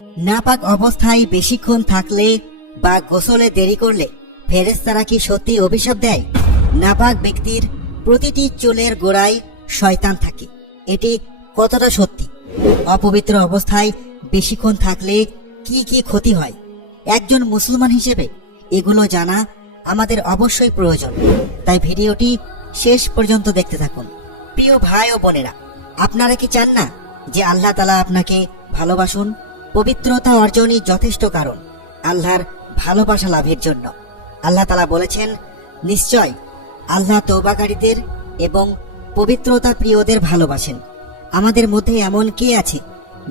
নাপাক অবস্থায় বেশিক্ষণ থাকলে বা গোসলে দেরি করলে ফেরেশতারা কি সত্যি অভিশাপ দেয়? নাপাক ব্যক্তির প্রতিটি চুলের গোড়ায় শয়তান থাকে, এটি কতটা সত্যি? অপবিত্র অবস্থায় বেশিক্ষণ থাকলে কি কি ক্ষতি হয়? একজন মুসলমান হিসেবে এগুলো জানা আমাদের অবশ্যই প্রয়োজন, তাই ভিডিওটি শেষ পর্যন্ত দেখতে থাকুন। প্রিয় ভাই ও বোনেরা, আপনারা কি চান না যে আল্লাহ তাআলা আপনাকে ভালোবাসুন? পবিত্রতা অর্জনই যথেষ্ট কারণ আল্লাহর ভালোবাসা লাভের জন্য। আল্লাহ তাআলা বলেছেন, নিশ্চয় আল্লাহ তওবাকারীদের এবং পবিত্রতা প্রিয়দের ভালোবাসেন। আমাদের মধ্যে এমন কে আছে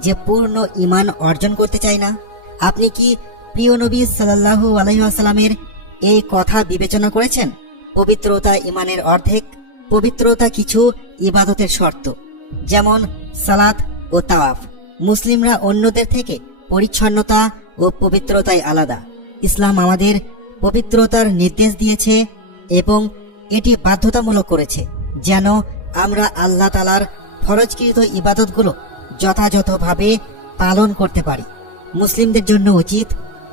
যে পূর্ণ ঈমান অর্জন করতে চায় না? আপনি কি প্রিয় নবী সাল্লাল্লাহু আলাইহি ওয়াসাল্লামের এই কথা বিবেচনা করেছেন? পবিত্রতা ঈমানের অর্ধেক। পবিত্রতা কিছু ইবাদতের শর্ত, যেমন সালাত ও তাওয়াফ। মুসলিমরা অন্যদের থেকে পরিচ্ছন্নতা ও পবিত্রতায় আলাদা। ইসলাম আমাদের পবিত্রতার নির্দেশ দিয়েছে এবং এটি বাধ্যতামূলক করেছে যেন আমরা আল্লাহ তাআলার ফরজকৃত ইবাদতগুলো যথাযথভাবে পালন করতে পারি। মুসলিমদের জন্য উচিত,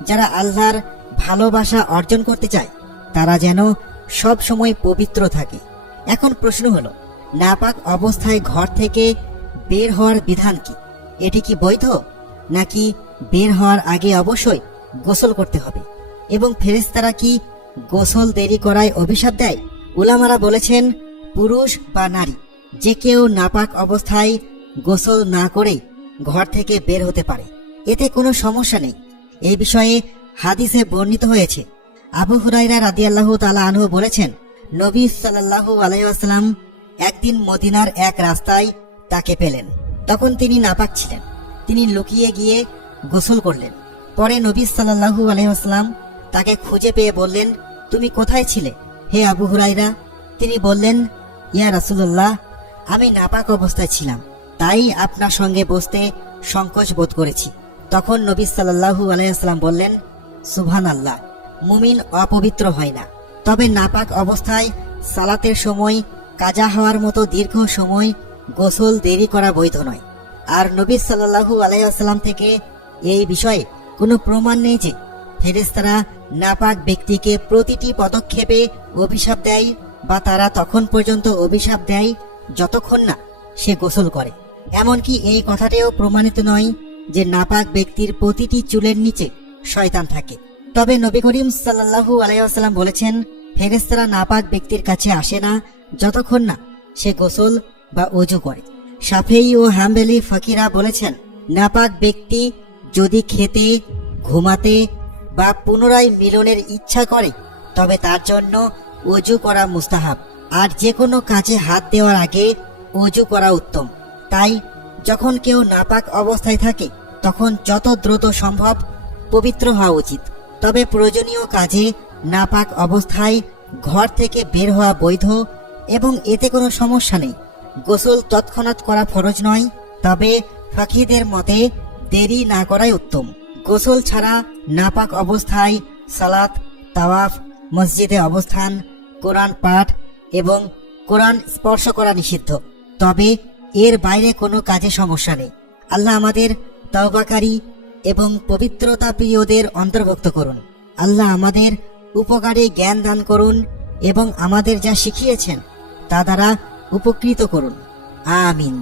যারা আল্লাহর ভালোবাসা অর্জন করতে চায় তারা যেন সব সময় পবিত্র থাকে। এখন প্রশ্ন হলো, নাপাক অবস্থায় ঘর থেকে বের হওয়ার বিধান কি? এটি কি বৈধ, নাকি বের হওয়ার আগে অবশ্যই গোসল করতে হবে? এবং ফেরেশতারা কি গোসল দেরি করায় অভিশাপ দেয়? উলামারা বলেছেন, পুরুষ বা নারী যে কেউ নাপাক অবস্থায় গোসল না করেই ঘর থেকে বের হতে পারে, এতে কোনো সমস্যা নেই। এই বিষয়ে হাদিসে বর্ণিত হয়েছে। আবু হুরায়রা রাদিয়াল্লাহু তাআলা আনহু বলেছেন, নবী সাল্লাল্লাহু আলাইহি ওয়াসাল্লাম একদিন মদিনার এক রাস্তায় তাকে পেলেন। তখন তিনি নাপাক ছিলেন। তিনি লুকিয়ে গিয়ে গোসল করলেন। পরে নবী সাল্লাল্লাহু আলাইহি ওয়াসাল্লাম তাকে খুঁজে পেয়ে বললেন, তুমি কোথায় ছিলে হে আবু হুরায়রা? তিনি বললেন, ইয়া রাসূলুল্লাহ, আমি নাপাক অবস্থায় ছিলাম, তাই আপনার সঙ্গে বসতে সংকোচ বোধ করেছি। তখন নবী সাল্লাল্লাহু আলাইহি ওয়াসাল্লাম বললেন, সুবহানাল্লাহ, মুমিন অপবিত্র হয় না, তবে নাপাক অবস্থায় সালাতের সময় কাজা হওয়ার মতো দীর্ঘ সময় গোসল দেরি করা বৈধ নয়। আর নবী সাল্লাল্লাহু আলাইহি ওয়াসাল্লাম থেকে এই বিষয়ে কোনো প্রমাণ নেই যে ফেরেশতারা নাপাক ব্যক্তিকে প্রতিটি পদক্ষেপে অভিশাপ দেয় বা তারা তখন পর্যন্ত অভিশাপ দেয় যতক্ষণ না সে গোসল করে। এমনকি এই কথাটাও প্রমাণিত নয় যে নাপাক ব্যক্তির প্রতিটি চুলের নিচে শয়তান থাকে। তবে নবী করিম সাল্লাল্লাহু আলাইহি ওয়াসাল্লাম বলেছেন, ফেরেশতারা নাপাক ব্যক্তির কাছে আসে না যতক্ষণ না সে গোসল বা ওযু করে। শাফেঈ ও হাম্বলী ফকিরা বলেছেন, নাপাক ব্যক্তি যদি খেতে, ঘুমাতে বা পুনরায় মিলনের ইচ্ছা করে তবে তার জন্য ওযু করা মুস্তাহাব, আর যে কোনো কাজে হাত দেওয়ার আগে ওযু করা উত্তম। তাই যখন কেউ নাপাক অবস্থায় থাকে তখন যত দ্রুত সম্ভব পবিত্র হওয়া উচিত। তবে প্রয়োজনীয় কাজে নাপাক অবস্থায় ঘর থেকে বের হওয়া বৈধ এবং এতে কোনো সমস্যা নেই। গোসল তৎক্ষণাৎ করা ফরজ নয়, তবে ফাকিহদের মতে দেরি না করাই উত্তম। গোসল ছাড়া নাপাক অবস্থায় সালাত, তাওয়াফ, মসজিদে অবস্থান, কোরআন পাঠ এবং কোরআন স্পর্শ করা নিষিদ্ধ, তবে এর বাইরে কোনো কাজে সমস্যা নেই। আল্লাহ আমাদের তওবাকারী এবং পবিত্রতা প্রিয়দের অন্তর্ভুক্ত করুন। আল্লাহ আমাদের উপকারে জ্ঞান দান করুন এবং আমাদের যা শিখিয়েছেন তা দ্বারা উপকৃত করুন। আমিন।